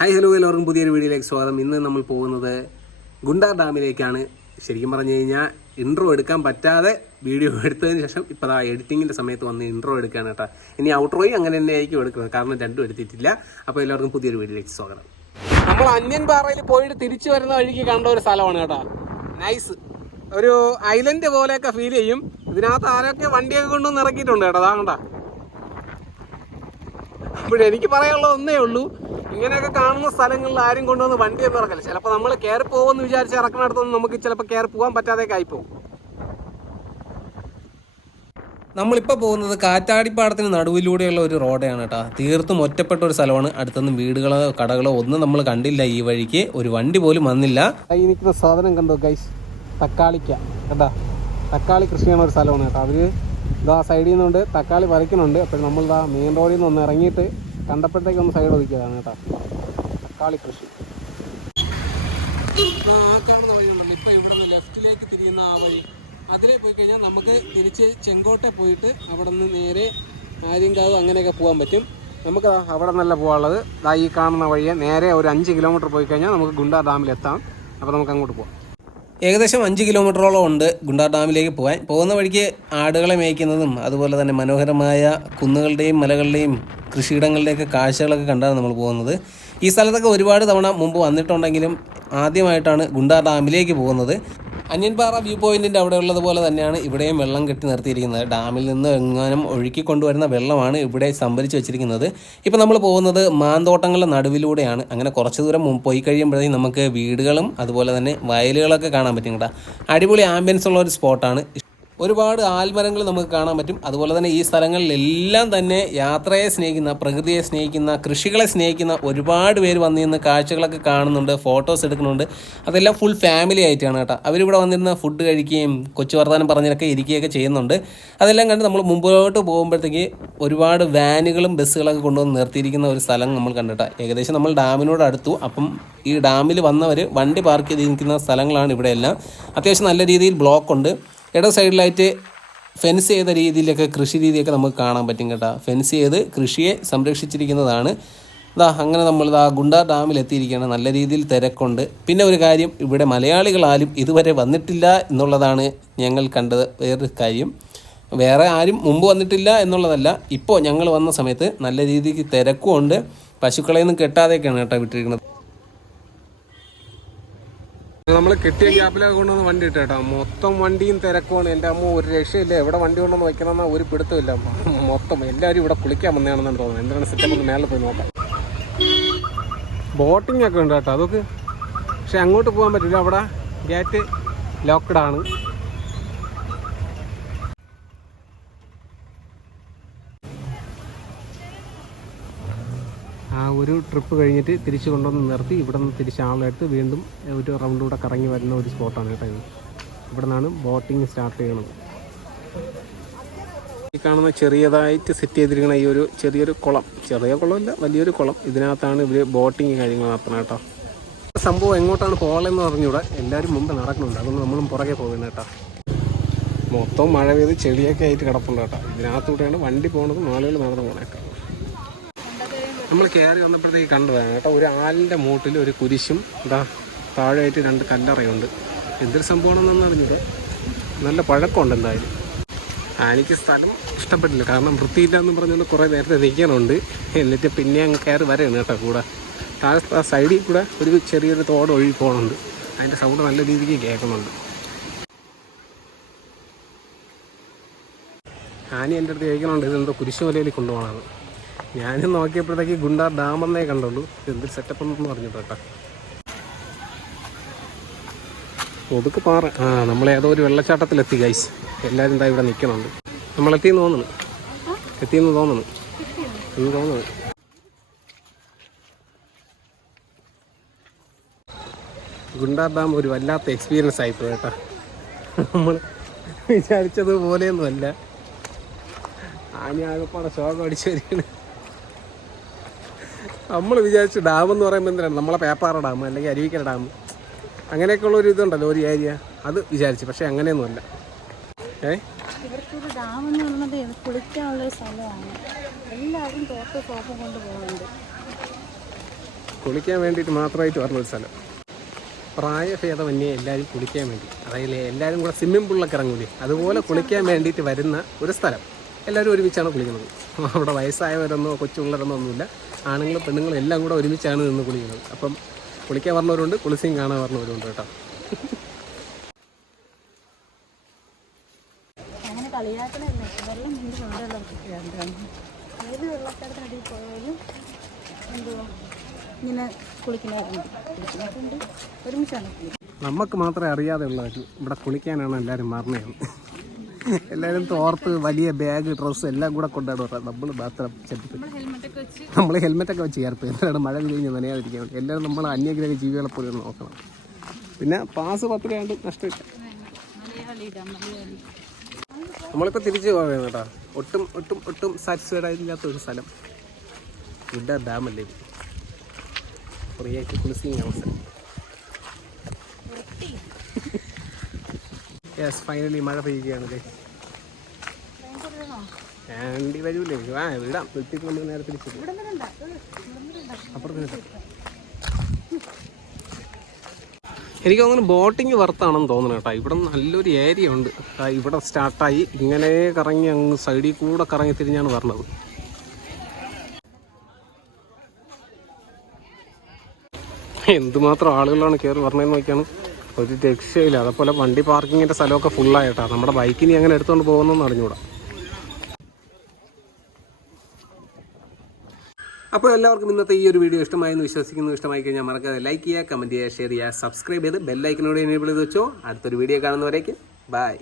Hi hello എല്ലാവർക്കും പുതിയൊരു വീഡിയോയിലേക്ക് സ്വാഗതം. ഇന്ന് നമ്മൾ പോകുന്നത് ഗുണ്ടാർ ഡാമിലേക്കാണ്. ശരിക്കും പറഞ്ഞു കഴിഞ്ഞാൽ ഇൻട്രോ എടുക്കാൻ പറ്റാതെ വീഡിയോ എടുത്തതിന് ശേഷം ഇപ്പോൾ എഡിറ്റിങ്ങിൻ്റെ സമയത്ത് വന്ന് ഇൻട്രോ എടുക്കുകയാണ് കേട്ടോ. ഇനി ഔട്ട്രോയും അങ്ങനെ തന്നെ ആയിരിക്കും എടുക്കുന്നത്, കാരണം രണ്ടും എടുത്തിട്ടില്ല. അപ്പോൾ എല്ലാവർക്കും പുതിയൊരു വീഡിയോയിലേക്ക് സ്വാഗതം. നമ്മൾ അന്യൻ പാറയിൽ പോയിട്ട് തിരിച്ചു വരുന്ന വഴിക്ക് കണ്ട ഒരു സ്ഥലമാണ് കേട്ടോ. നൈസ്, ഒരു ഐലൻഡ് പോലെയൊക്കെ ഫീൽ ചെയ്യും. ഇതിനകത്ത് ആരൊക്കെ വണ്ടിയൊക്കെ കൊണ്ടുവന്ന് ഇറക്കിയിട്ടുണ്ട് കേട്ടോ. അതാണ്ടാ. അപ്പോഴെനിക്ക് പറയാനുള്ളത് ഒന്നേ ഉള്ളൂ, ഇങ്ങനെയൊക്കെ കാണുന്ന സ്ഥലങ്ങളിൽ ആരും കൊണ്ടുവന്ന് വണ്ടിയൊന്നും ഇറക്കില്ല. ചിലപ്പോൾ നമ്മൾ കയറി പോകുമെന്ന് വിചാരിച്ച് ഇറക്കണടുത്തൊന്നും നമുക്ക് ചിലപ്പോൾ കയറി പോകാൻ പറ്റാതെയൊക്കെ ആയിപ്പോവും. നമ്മളിപ്പോൾ പോകുന്നത് കാറ്റാടിപ്പാടത്തിന് നടുവിലൂടെയുള്ള ഒരു റോഡാണ് കേട്ടോ. തീർത്തും ഒറ്റപ്പെട്ട ഒരു സ്ഥലമാണ്. അടുത്തൊന്നും വീടുകളോ കടകളോ ഒന്നും നമ്മൾ കണ്ടില്ല. ഈ വഴിക്ക് ഒരു വണ്ടി പോലും വന്നില്ല. ഈ നിൽക്കുന്ന സാധനം കണ്ടോ ഗൈസ്, തക്കാളിക്ക കേട്ടോ. തക്കാളി കൃഷി ചെയ്യുന്ന ഒരു സ്ഥലമാണ് കേട്ടോ. അവർ ഇതാ സൈഡിൽ നിന്നുകൊണ്ട് തക്കാളി പറിക്കുന്നുണ്ട്. അപ്പോൾ നമ്മൾ ഇതാ മെയിൻ റോഡിൽ നിന്ന് ഒന്ന് ഇറങ്ങിയിട്ട് കണ്ടപ്പോഴത്തേക്ക് ഒന്ന് സൈഡ് ഒതുക്കിയതാണ് കേട്ടോ. തക്കാളി കൃഷി ആ കാണുന്ന വഴിയുണ്ടല്ലോ. ഇപ്പം ഇവിടെ നിന്ന് ലെഫ്റ്റിലേക്ക് തിരിയുന്ന ആ വഴി, അതിലേ പോയി കഴിഞ്ഞാൽ നമുക്ക് തിരിച്ച് ചെങ്കോട്ടെ പോയിട്ട് അവിടെ നിന്ന് നേരെ ആര്യങ്കാവ് അങ്ങനെയൊക്കെ പോകാൻ പറ്റും. നമുക്ക് അവിടെ നിന്നല്ല പോകാനുള്ളത്. ഈ കാണുന്ന വഴിയെ നേരെ ഒരു 5 കിലോമീറ്റർ പോയി കഴിഞ്ഞാൽ നമുക്ക് ഗുണ്ടാർ ഡാമിലെത്താം. അപ്പോൾ നമുക്ക് അങ്ങോട്ട് പോകാം. ഏകദേശം 5 കിലോമീറ്ററോളം ഉണ്ട് ഗുണ്ടാർ ഡാമിലേക്ക് പോകാൻ. പോകുന്ന വഴിക്ക് ആടുകളെ മേയ്ക്കുന്നതും അതുപോലെ തന്നെ മനോഹരമായ കുന്നുകളുടെയും മലകളുടെയും കൃഷിയിടങ്ങളുടെയൊക്കെ കാഴ്ചകളൊക്കെ കണ്ടാണ് നമ്മൾ പോകുന്നത്. ഈ സ്ഥലത്തൊക്കെ ഒരുപാട് തവണ മുമ്പ് വന്നിട്ടുണ്ടെങ്കിലും ആദ്യമായിട്ടാണ് ഗുണ്ടാർ ഡാമിലേക്ക് പോകുന്നത്. അന്യൻപാറ വ്യൂ പോയിന്റിൻ്റെ അവിടെ ഉള്ളതുപോലെ തന്നെയാണ് ഇവിടെയും വെള്ളം കെട്ടി നിർത്തിയിരിക്കുന്നത്. ഡാമിൽ നിന്ന് എങ്ങാനും ഒഴുക്കി കൊണ്ടുവരുന്ന വെള്ളമാണ് ഇവിടെ സംഭരിച്ച് വെച്ചിരിക്കുന്നത്. ഇപ്പോൾ നമ്മൾ പോകുന്നത് മാന്തോട്ടങ്ങളുടെ നടുവിലൂടെയാണ്. അങ്ങനെ കുറച്ച് ദൂരം പോയി കഴിയുമ്പോഴത്തേക്കും നമുക്ക് വീടുകളും അതുപോലെ തന്നെ വയലുകളൊക്കെ കാണാൻ പറ്റും കേട്ടോ. അടിപൊളി ആംബിയൻസ് ഉള്ള ഒരു സ്പോട്ടാണ്. ഒരുപാട് ആൽമരങ്ങൾ നമുക്ക് കാണാൻ പറ്റും. അതുപോലെ തന്നെ ഈ സ്ഥലങ്ങളിലെല്ലാം തന്നെ യാത്രയെ സ്നേഹിക്കുന്ന, പ്രകൃതിയെ സ്നേഹിക്കുന്ന, കൃഷികളെ സ്നേഹിക്കുന്ന ഒരുപാട് പേര് വന്നിരുന്ന് കാഴ്ചകളൊക്കെ കാണുന്നുണ്ട്, ഫോട്ടോസ് എടുക്കുന്നുണ്ട്. അതെല്ലാം ഫുൾ ഫാമിലി ആയിട്ടാണ് കേട്ടോ. അവരിവിടെ വന്നിരുന്ന് ഫുഡ് കഴിക്കുകയും കൊച്ചു വർത്താനം പറഞ്ഞൊക്കെ ഇരിക്കുകയൊക്കെ ചെയ്യുന്നുണ്ട്. അതെല്ലാം കണ്ട് നമ്മൾ മുമ്പോട്ട് പോകുമ്പോഴത്തേക്ക് ഒരുപാട് വാനുകളും ബസ്സുകളൊക്കെ കൊണ്ടുവന്ന് നിർത്തിയിരിക്കുന്ന ഒരു സ്ഥലം നമ്മൾ കണ്ടിട്ടാണ്. ഏകദേശം നമ്മൾ ഡാമിനോട് അടുത്തു. അപ്പം ഈ ഡാമിൽ വന്നവർ വണ്ടി പാർക്ക് ചെയ്തിരിക്കുന്ന സ്ഥലങ്ങളാണ് ഇവിടെയെല്ലാം. അത്യാവശ്യം നല്ല രീതിയിൽ ബ്ലോക്ക് ഉണ്ട്. ഇട സൈഡിലായിട്ട് ഫെൻസ് ചെയ്ത രീതിയിലൊക്കെ കൃഷി രീതിയൊക്കെ നമുക്ക് കാണാൻ പറ്റും കേട്ടോ. ഫെൻസ് ചെയ്ത് കൃഷിയെ സംരക്ഷിച്ചിരിക്കുന്നതാണ്. അങ്ങനെ നമ്മൾ ഗുണ്ടാർ ഡാമിൽ എത്തിയിരിക്കുകയാണ്. നല്ല രീതിയിൽ തിരക്കുണ്ട്. പിന്നെ ഒരു കാര്യം, ഇവിടെ മലയാളികളാരും ഇതുവരെ വന്നിട്ടില്ല എന്നുള്ളതാണ് ഞങ്ങൾ കണ്ടത് വേറൊരു കാര്യം. വേറെ ആരും മുമ്പ് വന്നിട്ടില്ല എന്നുള്ളതല്ല, ഇപ്പോൾ ഞങ്ങൾ വന്ന സമയത്ത് നല്ല രീതിക്ക് തിരക്കും ഉണ്ട്. പശുക്കളെയൊന്നും കെട്ടാതെയൊക്കെയാണ് കേട്ടോ വിട്ടിരിക്കുന്നത്. നമ്മൾ കെട്ടിയ ഗ്യാപ്പിലൊക്കെ കൊണ്ടുവന്ന് വണ്ടി ഇട്ട് കേട്ടോ. മൊത്തം വണ്ടിയും തിരക്കുമാണ്. എൻ്റെ അമ്മ ഒരു രക്ഷയില്ല. എവിടെ വണ്ടി കൊണ്ടുവന്ന് വയ്ക്കണമെന്ന ഒരു പിടുത്തമില്ല. മൊത്തം എല്ലാവരും ഇവിടെ കുളിക്കാൻ വന്നതാണെന്നാണ് തോന്നുന്നത്. എന്താണ് സെറ്റപ്പ് ഒന്ന് മേലെ പോയി നോക്കാം. ബോട്ടിംഗ് ഒക്കെ ഉണ്ട് കേട്ടോ അതൊക്കെ. പക്ഷെ അങ്ങോട്ട് പോകാൻ പറ്റില്ല, അവിടെ ഗേറ്റ് ലോക്ക്ഡാണ്. ആ ഒരു ട്രിപ്പ് കഴിഞ്ഞിട്ട് തിരിച്ച് കൊണ്ടുവന്ന് നിർത്തി ഇവിടെ നിന്ന് തിരിച്ച് ആളെടുത്ത് വീണ്ടും ഒരു റൗണ്ട് കൂടെ കറങ്ങി വരുന്ന ഒരു സ്പോട്ടാണ് കേട്ടോ ഇത്. ഇവിടെ നിന്നാണ് ബോട്ടിങ് സ്റ്റാർട്ട് ചെയ്യണത്. ഈ കാണുന്ന ചെറിയതായിട്ട് സെറ്റ് ചെയ്തിരിക്കുന്ന ഈ ഒരു ചെറിയൊരു കുളം, ചെറിയ കുളമല്ല വലിയൊരു കുളം, ഇതിനകത്താണ് ഇവർ ബോട്ടിങ് കാര്യങ്ങൾ നടത്തുന്നത് കേട്ടോ. സംഭവം എങ്ങോട്ടാണ് പോകലെന്ന് പറഞ്ഞൂടെ, എല്ലാവരും മുമ്പ് നടക്കുന്നുണ്ട്. അതൊന്നും നമ്മളും പുറകെ പോകുന്നത് കേട്ടോ. മൊത്തം മഴ പെയ്ത് ചെളിയൊക്കെ ആയിട്ട് കിടപ്പുണ്ട് കേട്ടോ. ഇതിനകത്തൂടെയാണ് വണ്ടി പോകുന്നതും ആളുകൾ നടന്നു പോകുന്നേക്കാം. നമ്മൾ കയറി വന്നപ്പോഴത്തേക്ക് കണ്ടതാണ് കേട്ടോ, ഒരു ആലിൻ്റെ മൂട്ടിൽ ഒരു കുരിശും താഴെയായിട്ട് 2 കല്ലറയുണ്ട്. എന്തൊരു സംഭവമാണെന്നൊന്നും അറിഞ്ഞത്. നല്ല പഴക്കമുണ്ട് എന്തായാലും. എനിക്ക് സ്ഥലം ഇഷ്ടപ്പെട്ടില്ല, കാരണം വൃത്തിയില്ല എന്ന് പറഞ്ഞുകൊണ്ട് കുറേ നേരത്തെ നിൽക്കാനുണ്ട്. എന്നിട്ട് പിന്നെ അങ്ങ് കയറി വരെയാണ് കേട്ടോ. കൂടെ താഴെ സൈഡിൽ കൂടെ ഒരു ചെറിയൊരു തോട് ഒഴുകി പോകുന്നുണ്ട്. അതിൻ്റെ സൗണ്ട് നല്ല രീതിക്ക് കേൾക്കുന്നുണ്ട്. ആനി എൻ്റെ അടുത്ത് ചോദിക്കുന്നുണ്ട് ഇതെന്തോ കുരിശുമലയിൽ കൊണ്ടുപോകണമെന്ന്. ഞാനും നോക്കിയപ്പോഴത്തേക്ക് ഗുണ്ടാർ ഡാമെന്നേ കണ്ടുള്ളൂ. എന്തൊരു സെറ്റപ്പ് എന്നൊന്നും പറഞ്ഞു കേട്ടോ. ഒതുക്ക് പാറ. നമ്മളേതോ ഒരു വെള്ളച്ചാട്ടത്തിലെത്തി ഗൈസ്. എല്ലാവരും എന്താ ഇവിടെ നിൽക്കുന്നുണ്ട്. നമ്മളെത്തിയെന്ന് തോന്നുന്നു. ഗുണ്ടാർ ഡാം ഒരു വല്ലാത്ത എക്സ്പീരിയൻസ് ആയിപ്പോയി കേട്ടോ. നമ്മൾ വിചാരിച്ചതുപോലെയൊന്നുമല്ല. ആനി ആകപ്പാടെ ശോകം അടിച്ചു വരികയാണ്. നമ്മൾ വിചാരിച്ചു ഡാമെന്ന് പറയുമ്പോൾ എന്തിനാണ് നമ്മളെ പേപ്പാറ ഡാം അല്ലെങ്കിൽ അരുവിക്കര ഡാം അങ്ങനെയൊക്കെയുള്ള ഒരു ഇതുണ്ടല്ലോ, ഒരു ഏരിയ, അത് വിചാരിച്ചു. പക്ഷേ അങ്ങനെയൊന്നുമല്ല. ഇവർക്കൊരു ഡാം എന്ന് പറയുന്നത് കുളിക്കാനുള്ള സ്ഥലമാണ്. എല്ലാവരും തോട്ട് കൊണ്ട് പോകുന്നുണ്ട്. കുളിക്കാൻ വേണ്ടിയിട്ട് മാത്രമായിട്ട് പറഞ്ഞൊരു സ്ഥലം. പ്രായഭേദമന്യേ എല്ലാവരും കുളിക്കാൻ വേണ്ടി, അതായത് എല്ലാവരും കൂടെ സ്വിമ്മിംഗ് പൂളിലൊക്കെ ഇറങ്ങൂലേ, അതുപോലെ കുളിക്കാൻ വേണ്ടിയിട്ട് വരുന്ന ഒരു സ്ഥലം. എല്ലാവരും ഒരുമിച്ചാണ് കുളിക്കുന്നത്. അവിടെ വയസ്സായവരെന്നോ കൊച്ചുപിള്ളരെന്നോ ഒന്നുമില്ല, ആണുങ്ങളും പെണ്ണുങ്ങളും എല്ലാം കൂടെ ഒരുമിച്ചാണ് നിന്ന് കുളിക്കുന്നത്. അപ്പം കുളിക്കാൻ പറഞ്ഞവരുണ്ട്, കുളിസിയും കാണാൻ പറഞ്ഞവരുണ്ട് കേട്ടോ. നമുക്ക് മാത്രമേ അറിയാതെ ഉള്ളതായിട്ട് ഇവിടെ കുളിക്കാനാണ് എല്ലാവരും മാറുന്നതാണ്. എല്ലാവരും തോർത്ത് വലിയ ബാഗ് ഡ്രസ്സ് എല്ലാം കൂടെ കൊണ്ടാണ് പറഞ്ഞത്. നമ്മൾ മാത്രം ചെറുപ്പം നമ്മൾ ഹെൽമെറ്റൊക്കെ വെച്ച് ചേർത്ത് എല്ലാവരും മഴ കഴിഞ്ഞ് നനയാതിരിക്കാൻ വേണ്ടി. എല്ലാവരും നമ്മൾ അന്യഗ്രഹ ജീവികളെ പോലെ നോക്കണം. പിന്നെ പാസ് 10 രൂപയാണ്ട് നഷ്ടമില്ല. നമ്മളിപ്പോൾ തിരിച്ചു പോവുകയാണ് കേട്ടോ. ഒട്ടും ഒട്ടും ഒട്ടും സാറ്റിസ്ഫൈഡ് ആയില്ലാത്ത ഒരു സ്ഥലം. ഇവിടെ ഡാമല്ലേ, ഫ്രീ ആയിട്ട് കുളിസിങ് അവസരം. യെസ്, ഫൈനലി മഴ പെയ്യുകയാണല്ലേ. ആൻഡി വരൂലേ? വിടാം, വീട്ടിൽ നമ്മൾ നേരെ തിരിച്ചു അപ്പുറത്ത്. എനിക്ക് തോന്നുന്നു ബോട്ടിങ് വറുത്താണെന്ന് തോന്നുന്നു കേട്ടോ. ഇവിടെ നല്ലൊരു ഏരിയ ഉണ്ട്. ഇവിടെ സ്റ്റാർട്ടായി ഇങ്ങനെ കറങ്ങി അങ്ങ് സൈഡിൽ കൂടെ കറങ്ങി തിരിഞ്ഞാണ് പറഞ്ഞത്. എന്തുമാത്രം ആളുകളാണ് കയറി പറഞ്ഞതെന്ന് നോക്കിയാണ്, ഒരു രക്ഷയില്ല. അതേപോലെ വണ്ടി പാർക്കിങ്ങിൻ്റെ സ്ഥലമൊക്കെ ഫുള്ളായിട്ടാ. നമ്മുടെ ബൈക്കിനി അങ്ങനെ എടുത്തുകൊണ്ട് പോകുന്നതെന്ന് അറിഞ്ഞൂടാ. അപ്പോൾ എല്ലാവർക്കും ഇന്നത്തെ ഈ ഒരു വീഡിയോ ഇഷ്ടമായെന്ന് വിശ്വസിക്കുന്നു. ഇഷ്ടമായി കഴിഞ്ഞാൽ മറക്കാതെ ലൈക്ക് ചെയ്യുക, കമൻറ്റ് ചെയ്യുക, ഷെയർ ചെയ്യുക, സബ്സ്ക്രൈബ് ചെയ്ത് ബെല്ലൈക്കനോട് എനേബിൾ ചെയ്ത് വെച്ചോ. അടുത്തൊരു വീഡിയോ കാണുന്നവരേക്ക് ബൈ.